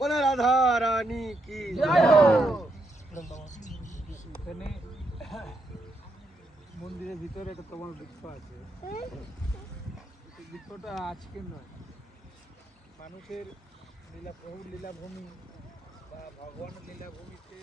বলে রাধা রানী কি জয় হো। এখানে মন্দিরের ভিতরে একটা তোমার বৃক্ষ আছে। এই বৃক্ষটা আজকের নয়, মানুষের লীলা, প্রভুর লীলাভূমি বা ভগবানের লীলাভূমিতে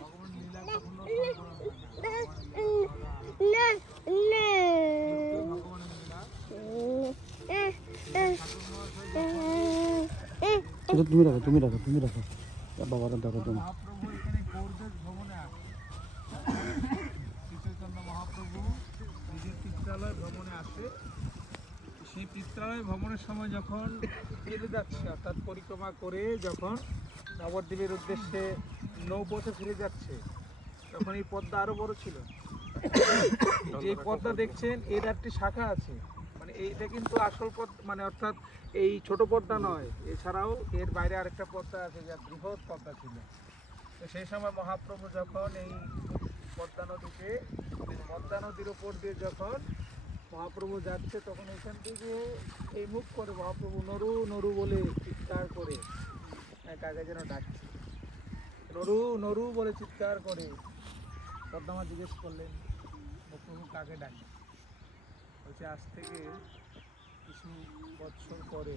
ভগবান লীলা কখনো সম্পূর্ণ হয় না। ভগবানের লীলা তুমি রাখো বাবারা দেখো তুমি। মহাপ্রভু এখানে গৌরদেব ভ্রমণে আসে। শ্রী চৈতন্য মহাপ্রভু নিজের পিত্রালয় ভ্রমণে আসে। সেই পিত্রালয় ভ্রমণের সময় যখন ফিরে যাচ্ছে, অর্থাৎ পরিক্রমা করে যখন নবদ্বীপের উদ্দেশ্যে নৌপথে ফিরে যাচ্ছে, তখন এই পদ্মা আরো বড় ছিল। যে পদ্মা দেখছেন এর একটি শাখা আছে, মানে এইটা কিন্তু আসল পদ্মা, মানে অর্থাৎ এই ছোট পদ্মা নয়, এছাড়াও এর বাইরে আরেকটা পদ্মা আছে যা বৃহৎ পদ্মা ছিল। তো সেই সময় মহাপ্রভু যখন এই পদ্মা নদীর উপর দিয়ে যখন মহাপ্রভু যাচ্ছে, তখন এখান থেকে এই মুখ করে মহাপ্রভু নরু নরু বলে চিৎকার করে কাকে যেন ডাকছে, নরু নরু বলে চিৎকার করে। পদ্মামা জিজ্ঞেস করলেন মহাপ্রভু কাকে ডাকে? বলছে আজ থেকে কিছু বৎসর পরে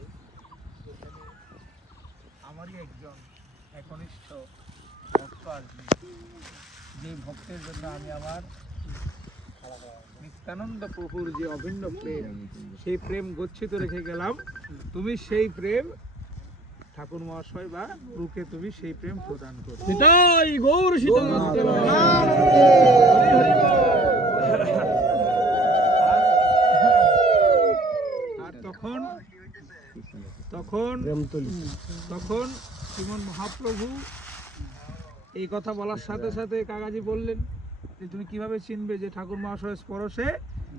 এখানে আমারই একজন একনিষ্ঠ ভক্ত আসবে, যে ভক্তের জন্য আমি আমার নিত্যানন্দ প্রভুর যে অভিন্ন প্রেম, সেই প্রেম গচ্ছিত রেখে গেলাম। তুমি সেই প্রেম ঠাকুর মহাশয় বা গুরুকে তুমি সেই প্রেম প্রদান করো। নিতাই গৌর সীতানাথ আর তখন তখন তখন শ্রীমন মহাপ্রভু এই কথা বলার সাথে সাথে কাকাজি বললেন যে তুমি কিভাবে চিনবে যে ঠাকুর মহাশয়ের স্পর্শে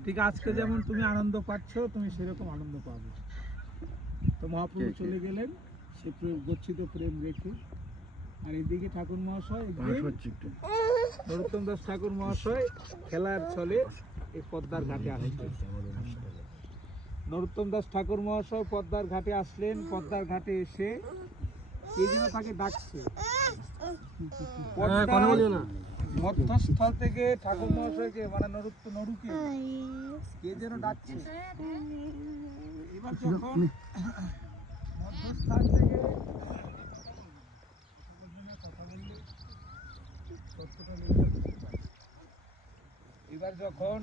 ঠিক আজকে যেমন তুমি আনন্দ পাচ্ছ, তুমি সেরকম আনন্দ পাবে। তো মহাপ্রভু চলে গেলেন সে প্রেম গচ্ছিত প্রেম রেখে। আর এদিকে ঠাকুর মহাশয় নরোত্তম দাস ঠাকুর মহাশয় খেলার ছলে এই পদ্মার ঘাটে আসলেন। নরোত্তম দাস ঠাকুর মহাশয় পদ্মার ঘাটে আসলেন। পদ্মার ঘাটে এসে কে যেন তাকে ডাকছে। মধ্যস্থল থেকে ঠাকুর মহাশয়কে, মানে নরুকে কে যেন ডাকছে। এবার যখন মধ্যস্থান থেকে এবার যখন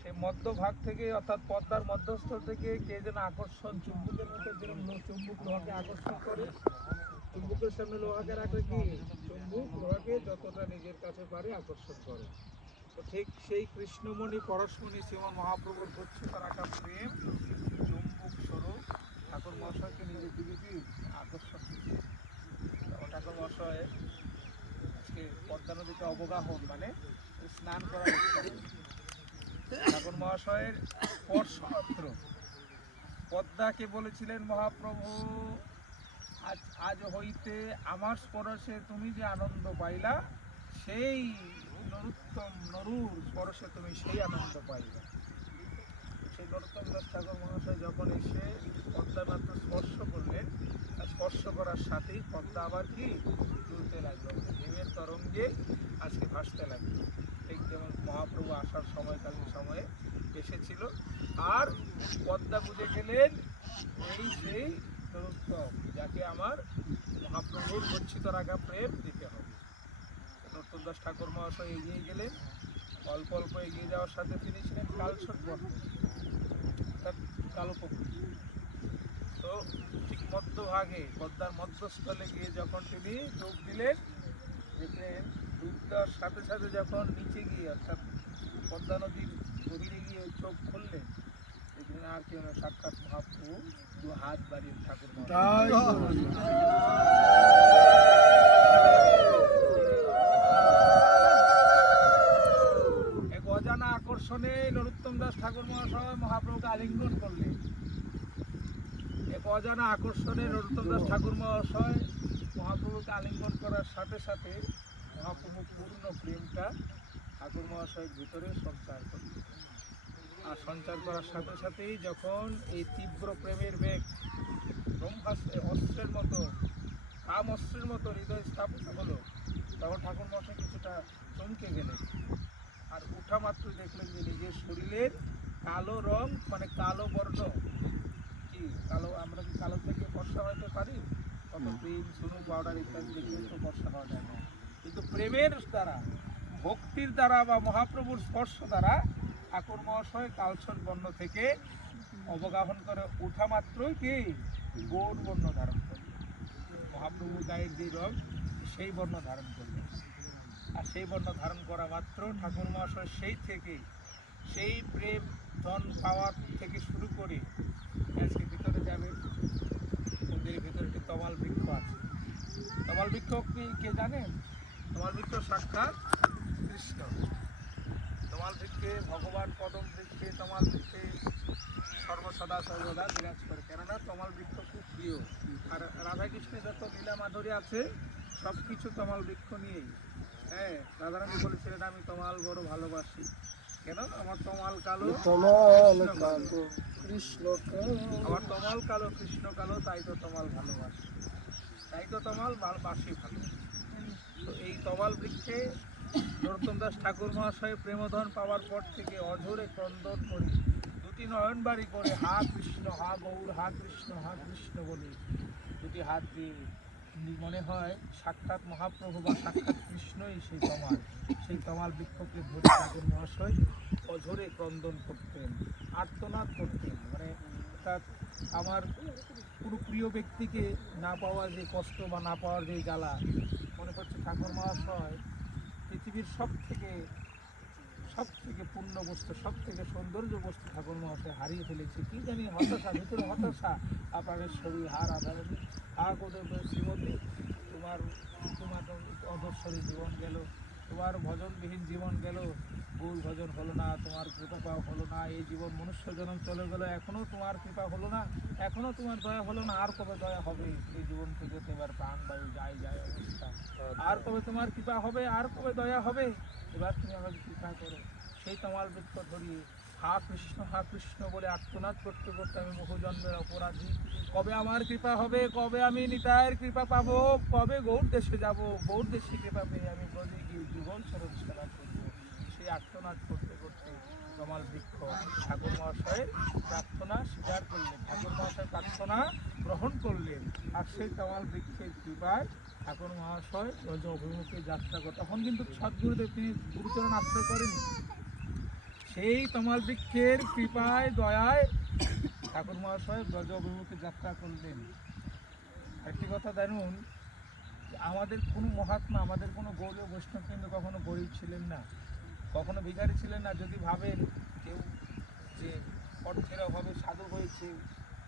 সে মধ্যভাগ থেকে, অর্থাৎ পদ্মার মধ্যস্থল থেকে কে যেন আকর্ষণ, চুম্বকের মধ্যে যেরকম চুম্বক লোহাকে আকর্ষণ করে, চুম্বকের সামনে লোহাকে রাখলে কি চুম্বক লোহাকে যতটা নিজের কাছে পারে আকর্ষণ করে। তো ঠিক সেই কৃষ্ণমণি পরশমণি শ্রীমন মহাপ্রভুর গচ্ছিত রাখা প্রেম চুম্বক স্বরূপ ঠাকুর মহাশয়কে নিজের দিকে কি আকর্ষণ করছে। ঠাকুর মহাশয় আজকে পদ্মা নদীতে অবগাহন মানে স্নান করার ইচ্ছা। ঠাকুর মহাশয়ের স্পর্শমাত্র পদ্মাকে বলেছিলেন মহাপ্রভু, আজ হইতে আমার স্পর্শে তুমি যে আনন্দ পাইলা, সেই নরোত্তম নরুর স্পর্শে তুমি সেই আনন্দ পাইলা। সেই নরোত্তম দাস ঠাকুর মহাশয় যখন এসে পদ্মা মাত্র স্পর্শ করলেন, স্পর্শ করার সাথেই পদ্মা আবার কি দুলতে লাগলো, ঢেউয়ের তরঙ্গে আজকে ভাসতে লাগলো। ঠিক যেমন মহাপ্রভু আসার সময়কালীন সময়ে এসেছিল। আর পদ্মা বুঝে গেলেন এই সেই নরোত্তম, যাকে আমার মহাপ্রভুর গচ্ছিত রাখা প্রেম দিতে হবে। নরোত্তম দাস ঠাকুর মহাশয় এগিয়ে গেলেন। অল্প অল্প এগিয়ে যাওয়ার সাথে তিনি ছিলেন কালসট বর্ণে, অর্থাৎ কালো পুকুর। তো ঠিক মধ্যভাগে পদ্মার মধ্যস্থলে গিয়ে যখন তিনি ডুব দিলেন, দেখলেন ডুব দেওয়ার সাথে সাথে যখন নিচে গিয়ে, অর্থাৎ পদ্মা নদীর গভীরে গিয়ে চোখ খুললেন, দেখলেন আর কেউ না, সাক্ষাৎ মহাপ্রভু দু হাত বাড়িয়ে ঠাকুর এক অজানা আকর্ষণে নরোত্তম দাস ঠাকুর মহাশয় মহাপ্রভুকে আলিঙ্গন করলেন। এক অজানা আকর্ষণে নরোত্তম দাস ঠাকুর মহাশয় মহাপ্রভুকে আলিঙ্গন করার সাথে সাথে মহাপ্রভু পূর্ণ প্রেমটা ঠাকুর মহাশয়ের ভিতরে সঞ্চার করলেন। আর সঞ্চার করার সাথে সাথেই যখন এই তীব্র প্রেমের বেগ ব্রহ্মাস্ত্র অস্ত্রের মতো কাম অস্ত্রের মতো হৃদয় স্থাপিত হলো, তখন ঠাকুর মশাই কিছুটা চমকে গেলেন। আর উঠা মাত্র দেখলেন যে নিজের শরীরের কালো রং, মানে কালো বর্ণ, কি কালো, আমরা কি কালো থেকে ফর্সা হতে পারি? কত ক্রিম, সুনু, পাউডার ইত্যাদি দেখলে তো ফর্সা হওয়া যায় না, কিন্তু প্রেমের দ্বারা, ভক্তির দ্বারা বা মহাপ্রভুর স্পর্শ দ্বারা ঠাকুর মহাশয় কালচন বর্ণ থেকে অবগাহন করে উঠা মাত্রই কি গৌর বর্ণ ধারণ করলেন। মহাপ্রভুর গায়ের যে রং সেই বর্ণ ধারণ করলেন। আর সেই বর্ণ ধারণ করা মাত্র ঠাকুর মহাশয় সেই থেকে, সেই প্রেম ধন পাওয়ার থেকে শুরু করে আজকে ভিতরে যাবেন, মন্দিরের ভিতরে একটি তমাল বৃক্ষ আছে। তমাল বৃক্ষ কে জানেন? তমাল বৃক্ষ সাক্ষাৎ কৃষ্ণ। তমাল বৃক্ষে ভগবান, পদম বৃক্ষে, তমাল বৃক্ষে সর্বসদা সর্বদা বিরাজ করে, কেননা তমাল বৃক্ষ খুব প্রিয়। আর রাধাকৃষ্ণের যত লীলা মাধুরী আছে সব কিছু তমাল বৃক্ষ নিয়েই। হ্যাঁ, রাধারানী বলেছিলেন আমি তমাল বড় ভালোবাসি, কেন? আমার তমাল কালো, কৃষ্ণ আমার তমাল কালো, কৃষ্ণ কালো, তাই তো তমাল ভালোবাসি, তাই তো তমাল বাসি ভালো। তো এই তমাল বৃক্ষে নরোত্তম দাস ঠাকুর মহাশয় প্রেমধন পাওয়ার পর থেকে অঝোরে ক্রন্দন করে, দুটি নয়নবাড়ি করে হা কৃষ্ণ, হা গৌর, হা কৃষ্ণ, হা কৃষ্ণ বলে দুটি হাত দিয়ে মনে হয় সাক্ষাৎ মহাপ্রভু বা সাক্ষাৎ কৃষ্ণই সেই তমাল বৃক্ষকে ধরে ঠাকুর মহাশয় অঝোরে ক্রন্দন করতেন, আর্তনাদ করতেন। মানে অর্থাৎ আমার কোনো প্রিয় ব্যক্তিকে না পাওয়ার যে কষ্ট বা না পাওয়ার যে জ্বালা, মনে করছে ঠাকুর মহাশয় পৃথিবীর সব থেকে পূর্ণ বস্তু, সব থেকে সৌন্দর্য বস্তু ঠাকুর মহাশয় হারিয়ে ফেলেছে। কি জানি হতাশা, ভিতরে হতাশা। আপনাদের শরীর হার আধারণী, হা কোদের শ্রীমতী, তোমার অধর্ষরী জীবন গেল, তোমার ভজনবিহীন জীবন গেল, ভুল ভজন হলো না, তোমার কৃপা পাওয়া হলো না, এই জীবন মনুষ্য জন্ম চলে গেল, এখনও তোমার কৃপা হলো না, এখনও তোমার দয়া হলো না, আর কবে দয়া হবে? এই জীবন থেকে তো এবার প্রাণবায়ু যায় অবস্থা, আর কবে তোমার কৃপা হবে, আর কবে দয়া হবে? এবার তুমি আমাকে কৃপা করো। সেই তমাল বৃক্ষ ধরিয়ে হা কৃষ্ণ বলে আর্তনাদ করতে করতে আমি বহু জন্মের অপরাধী, কবে আমার কৃপা হবে, কবে আমি নিতায়ের কৃপা পাবো, কবে গৌর দেশে যাবো, গৌর দেশে কৃপা পেয়ে আমি ব্রজে গিয়ে জীবন স্মরণ সেবা করবো। সেই আর্তনাদ করতে করতে তমাল বৃক্ষ ঠাকুর মহাশয়ের প্রার্থনা স্বীকার করলেন, ঠাকুর মহাশয় প্রার্থনা গ্রহণ করলেন। আর সেই তমাল বৃক্ষের কৃপায় ঠাকুর মহাশয় ব্রজ অভিমুখে যাত্রা করে। তখন কিন্তু সদ্গুরুদেব তিনি গুরুচরণ আশ্রয় করেননি, সেই তমাল বৃক্ষের কৃপায় দয়ায় ঠাকুর মহাশয় ব্রজ অভিমুখে যাত্রা করলেন। একটি কথা জানুন, আমাদের কোনো মহাত্মা, আমাদের কোনো গৌরীয় বৈষ্ণব কিন্তু কখনো গরিব ছিলেন না, কখনো ভিখারি ছিলেন না। যদি ভাবেন কেউ যে অর্থের অভাবে সাধু হয়েছে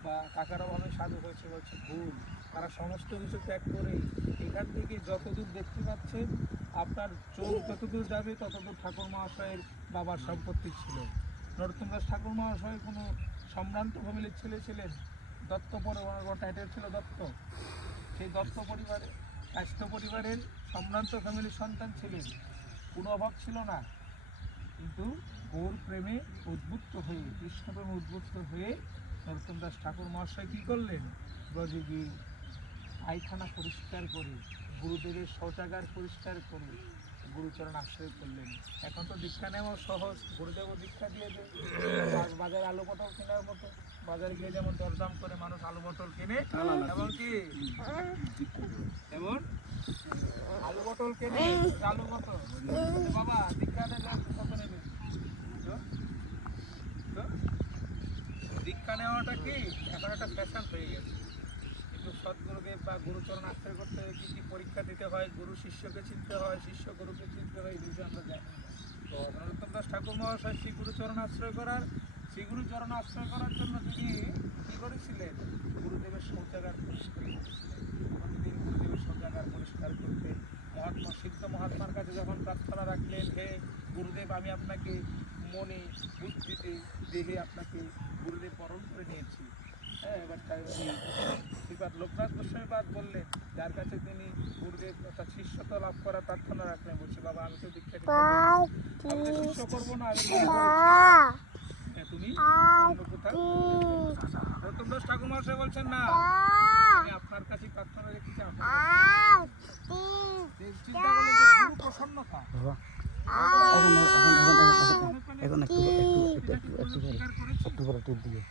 বা টাকার অভাবে সাধু হয়েছে, বলছে ভুল। তারা সমস্ত কিছু ত্যাগ করে এখান থেকে যতদূর দেখতে পাচ্ছেন, আপনার চোখ যতদূর যাবে ততদূর ঠাকুর মহাশয়ের বাবার সম্পত্তি ছিল। নরোত্তম দাস ঠাকুর মহাশয় কোনো সম্ভ্রান্ত ফ্যামিলির ছেলে ছিলেন, দত্ত পরিবার, টাইটেল ছিল দত্ত। সেই দত্ত পরিবারে, কাষ্ঠ পরিবারের সম্ভ্রান্ত ফ্যামিলির সন্তান ছিলেন, কোনো অভাব ছিল না। কিন্তু গৌর প্রেমে উদ্বুদ্ধ হয়ে, কৃষ্ণ প্রেমে উদ্বুদ্ধ হয়ে নরোত্তম দাস ঠাকুর মহাশয় কী করলেন? ব্রজে গিয়ে পায়খানা পরিষ্কার করে, গুরুদেবের শৌচাগার পরিষ্কার করে গুরুচরণ আশ্রয় করলেন। এখন তো দীক্ষা নেওয়া সহজ, গুরুদেবও দীক্ষা দিয়ে দেয়। বাজারে আলু পটল কেনার মতো, বাজারে গিয়ে যেমন দরদাম করে মানুষ আলু পটল কেনে, এবং কি এমন আলু পটল কেনে, আলু কত বাবা দীক্ষা নেবে কত নেবে? দীক্ষা নেওয়াটা কি এখন একটা ফ্যাশন হয়ে গেছে। কিন্তু সদ্গুরুদেব বা গুরুচরণ আশ্রয় করতে হলে কী কী পরীক্ষা দিতে হয়, গুরু শিষ্যকে চিনতে হয়, শিষ্য গুরুকে চিনতে হয়, এই বিষয়ে আমরা জানি। তো নরোত্তম দাস ঠাকুর মহাশয় শ্রী গুরুচরণ আশ্রয় করার জন্য তিনি কী করেছিলেন? গুরুদেবের শৌচাগার পরিষ্কার করেছিলেন। প্রতিদিন গুরুদেবের শৌচাগার পরিষ্কার করতে মহাত্মা, সিদ্ধ মহাত্মার কাছে যখন প্রার্থনা রাখলেন, হে গুরুদেব, আমি আপনাকে মনে, বুদ্ধিতে, দেহে আপনাকে গুরুদেব বরণ করে নিয়েছি। হ্যাঁ, এবার শ্রীপাদ লোকনাথ গোস্বামীপাদ বললেন, যার কাছে তিনি গুরুদেব অর্থাৎ শিষ্যত্ব লাভ করার প্রার্থনা রাখলেন, বলছে বাবা আমি তো দীক্ষা শিষ্য করবো না, তুমি অন্য কোথাও প্রথম দোষ ঠাকুর মহাশয় বলছেন না, আমি আপনার কাছে প্রার্থনা রেখেছি, আপনার কাছে চিন্তা করলেন যে গুরু প্রসন্নতা বাবা এখন একটু করে টিপ দিয়ে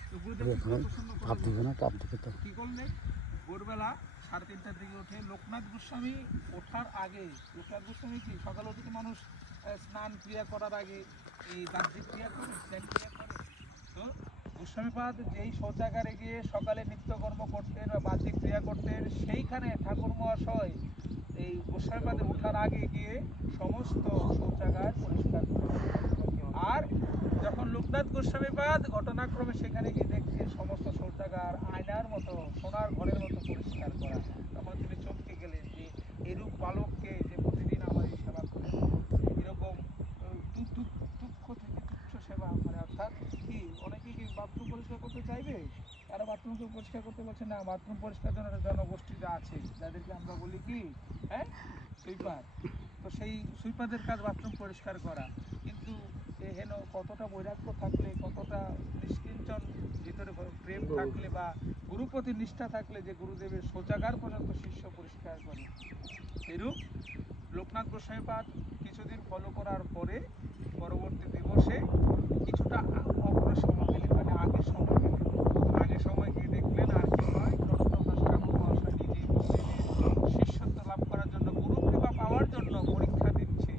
টাপ দিবে না, টাপ দিবে তো কি করলে ভোরবেলা 3:30টার দিকে উঠে লোকনাথ গোস্বামী ওঠার আগে, লোকনাথ গোস্বামী কি সকালে উঠে তো মানুষ স্নান ক্রিয়া করার আগে এই বাহ্যিক ক্রিয়া করে, স্নান ক্রিয়া করে, তো গোস্বামীপাদ যেই শৌচাগারে গিয়ে সকালে নিত্যকর্ম করতেন বা বাহ্যিক ক্রিয়া করতেন, সেইখানে ঠাকুর মহাশয় এই গোস্বামীপাদের ওঠার আগে গিয়ে সমস্ত শৌচাগার পরিষ্কার করেন। আর যখন লোকনাথ গোস্বামীপাদ ঘটনাক্রমে সেখানে গিয়ে দেখছেন সমস্ত শৌচাগার আয়নার মতো সোনার ঘরের মতো পরিষ্কার করা, তখন তিনি চমকে গেলেন যে এরূপ বালককে যে প্রতিদিন আমার এই সেবা করে, এরকম তুচ্ছ থেকে তুচ্ছ সেবা মানে অর্থাৎ কি অনেকে কি বাথরুম পরিষ্কার করতে চাইবে, তারা বাথরুমকে পরিষ্কার করতে পারছে না, বাথরুম পরিষ্কার জন্য জনগোষ্ঠীটা আছে যাদেরকে আমরা বলি কি হ্যাঁ সুইপার, তো সেই সুইপারদের কাজ বাথরুম পরিষ্কার করা। কিন্তু হেন কতটা বৈরাগ্য থাকলে, কতটা নিষ্কিঞ্চন ভিতরে প্রেম থাকলে বা গুরুপ্রতি নিষ্ঠা থাকলে যে গুরুদেবের শৌচাগার পর্যন্ত শিষ্য পরিষ্কার করে। এরূপ লোকনাথ গোস্বামীপাদ কিছুদিন ফলো করার পরে পরবর্তী দিবসে কিছুটা অগ্র সময় পেলেন, মানে আগের সময় পেলেন, আগের সময় গিয়ে দেখলেন আর কি হয়, নরোত্তম দাস ঠাকুর মহাশয় নিজেই শিষ্যত্ব লাভ করার জন্য, গুরু কৃপা পাওয়ার জন্য পরীক্ষা দিচ্ছে,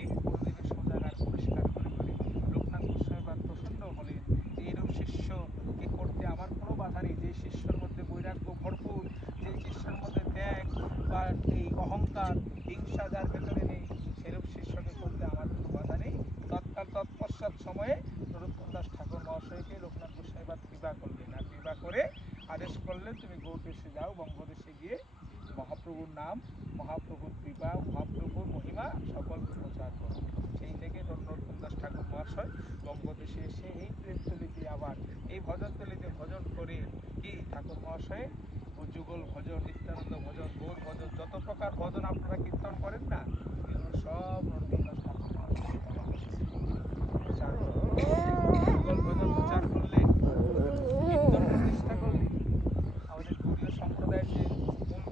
এই গুরুদেবের শৌচাগার পরিষ্কার করে করে। লোকনাথ গোস্বামীপাদ প্রসন্ন হলেন যে এরূপ শিষ্যকে করতে আমার কোনো বাধা নেই, যে শিষ্যর মধ্যে বৈরাগ্য ভরপুর, যে শিষ্যের মধ্যে ত্যাগ বা এই অহংকার হিংসা যার ভেতরে নেই, সেরূপ শিষ্যকে করতে আমার কোনো বাধা নেই। তৎপশ্চাৎ সময়ে নরোত্তম দাস ঠাকুর মহাশয়কে লোকনাথ গোস্বামীপাদ কৃপা করলেন, আর কৃপা করে আদেশ করলেন তুমি গৌড়দেশে যাও, বঙ্গদেশে গিয়ে মহাপ্রভুর নাম, মহাপ্রভুর কৃপা, মহাপ্রভুর মহিমা সকলকে প্রচার করো। সেই থেকে নরোত্তম দাস ঠাকুর মহাশয় বঙ্গদেশে এসে এই প্রেমতলিতে আবার এই ভজনতলিতে ভজন করে কি ঠাকুর মহাশয় যুগল ভজন, নিত্যানন্দ ভজন, গৌর ভজন, যত প্রকার ভজন আপনারা কীর্তন করেন না, এগুলো সব নরোত্তম দাস ঠাকুর মহাশয় প্রচার করলেন, যুগল ভজন প্রচার করলেন, কীর্তন প্রতিষ্ঠা করলেন। আমাদের গৌড়ীয় সম্প্রদায়ের যে মূলধন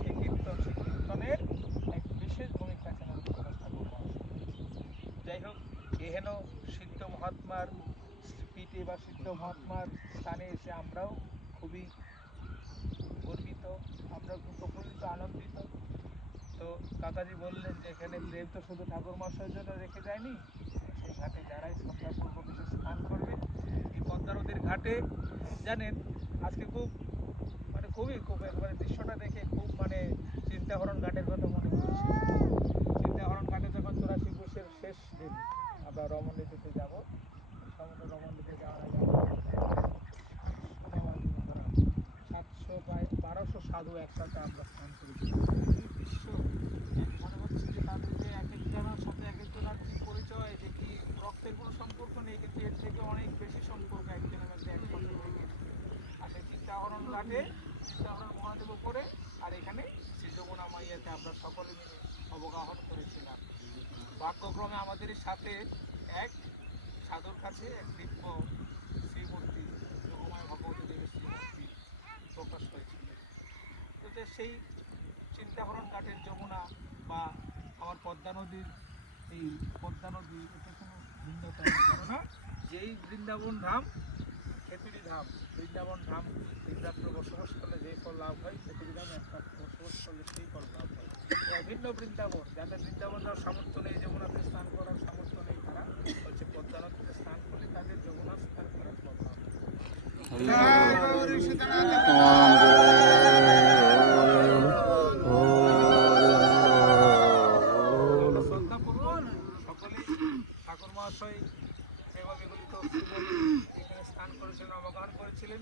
সেই কীর্তনের এক বিশেষ ভূমিকা আছে নরোত্তম দাস ঠাকুর মহাশয়। যাই হোক, এহেন সিদ্ধ মহাত্মার পীঠে বা সিদ্ধ মহাত্মার স্থানে এসে আমরাও খুবই গর্বিত, আমরা খুব প্রফুল্লিত, আনন্দিত। তো কাকাজি বললেন যে এখানে প্রেম তো শুধু ঠাকুর মহাশয়ের জন্য রেখে যায়নি, সেই ঘাটে যারাই শ্রদ্ধাপূর্বক এসে স্নান করবে, এই পদ্মা নদীর ঘাটে জানেন আজকে খুব একবারে দৃশ্যটা দেখে খুব চিন্তাহরণ ঘাটের কথা মনে পড়ছে। চিন্তাহরণ ঘাটে যখন 84 কোষের শেষ দিন আমরা রমণীতে যাব, সমুদ্র রমণীতে যাওয়ার আগে 1200 সাধু একসাথে আমরা স্নান করেছি। দৃশ্য মনে হচ্ছে যে তাদের যে এক একজনের সাথে এক একজনের কি পরিচয়, যে কি রক্তের কোনো সম্পর্ক নেই, কিন্তু এর থেকে অনেক বেশি সম্পর্ক একজনের মধ্যে একসাথে হয়ে গেছে। আর সেই চিন্তাহরণ ঘাটে চিন্তাহরণ মহাদেব করে, আর এখানে সিদ্ধগুণা মাইয়াকে আমরা সকলে মিলে অবগাহন করেছিলাম। ভাগ্যক্রমে আমাদের সাথে এক সাধুর কাছে এক দিব্য শ্রীমূর্তি যোগমায় ভগবতী দেবীর শ্রীমূর্তি প্রকাশ হয়েছিল। তো যে সেই চিন্তাহরণ ঘাটের যমুনা বা আমার পদ্মা নদীর এই পদ্মা নদী, এটা কোনো ভিন্নতা নেই, কেননা যেই বৃন্দাবন ধাম খেতুরি ধাম, বৃন্দাবন ধাম বৃন্দাত্র বসবাস করলে যে ফল লাভ হয়, খেতুরি ধাম একটা বসবাস করলে সেই ফল লাভ হয়। অভিন্ন বৃন্দাবন, যাদের বৃন্দাবন যাওয়ার সামর্থ্য নেই, যমুনাতে স্নান করার সামর্থ্য নেই, তারা হচ্ছে পদ্মা নদীতে স্নান করলে তাদের যমুনা স্নান করার ফল লাভ হয়। সকলেই ঠাকুর মহাশয় এবং এগুলিত এখানে স্নান করেছিলেন, অবগাহন করেছিলেন।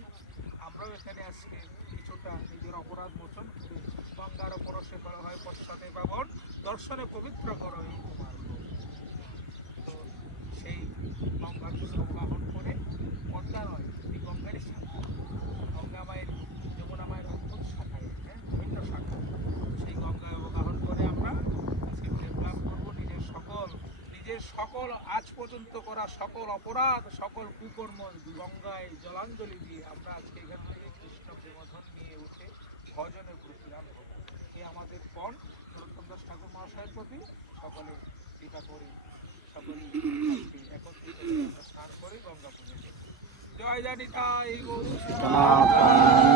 আমরাও এখানে আজকে কিছুটা নিজের অপরাধ মোচন করে গঙ্গার পরশে করা হয় পশ্চাতে পাবন, দর্শনে পবিত্র করো এই তোমার। তো সেই গঙ্গার অবগাহন করে, পদ্মা নয়, এই গঙ্গারই শাখা, গঙ্গা মায়ের যমুনা মায়ের অদ্ভুত শাখায়, বিভিন্ন শাখা, সেই গঙ্গায় অবগাহন করে আমরা আজকে প্রেম লাভ করবো। নিজের সকল আজ পর্যন্ত করা সকল অপরাধ সকল কুকর্ম গঙ্গায় জলাঞ্জলি দিয়ে আমরা আজকে এখান থেকে কৃষ্ণ প্রেমধন নিয়ে উঠে ভজনের প্রতিরাম হব। এ আমাদের পণ নরোত্তম দাস ঠাকুর মহাশয়ের প্রতি সকলে কৃপা করে সকলে একত্রিত হয়ে আমরা স্নান করে গঙ্গা পুজো করি। জয় জানিতা এই গৌর